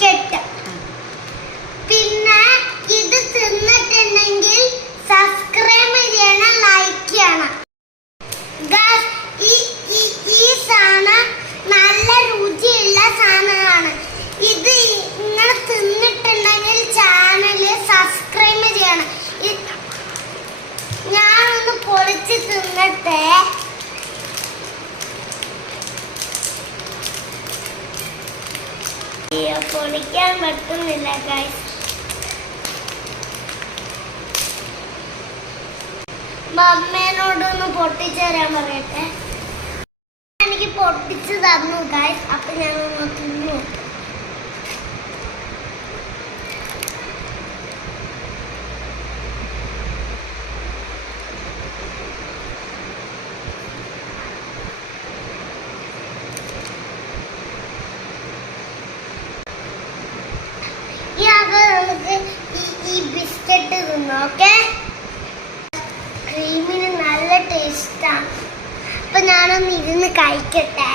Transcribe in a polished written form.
Biscuit. പിന്നെ ഇത് തിന്നിട്ടുണ്ടെങ്കിൽ subscribe ചെയ്യണം, ലൈക്ക് ചെയ്യണം. ഈ സാധനം നല്ല രുചിയുള്ള സാധനമാണ്. ഇത് നിങ്ങൾ തിന്നിട്ടുണ്ടെങ്കിൽ ചാനൽ സബ്സ്ക്രൈബ് ചെയ്യണം. ഞാനൊന്ന് പൊളിച്ച് തിന്നട്ടെ. പൊളിക്കാൻ പറ്റുന്നില്ല ഗൈസ്. അമ്മേനോടൊന്ന് പൊട്ടിച്ചു തരാൻ പറയട്ടെ. എനിക്ക് പൊട്ടിച്ചു തന്നു ഗൈസ്. അപ്പൊ ഞാനൊന്ന് തിന്നു. നമുക്ക് ഈ ബിസ്ക്കറ്റ് തിന്നു. ഓക്കെ, ക്രീമിന് നല്ല ടേസ്റ്റാണ്. അപ്പൊ ഞാനൊന്ന് ഇരുന്ന് കഴിക്കട്ടെ.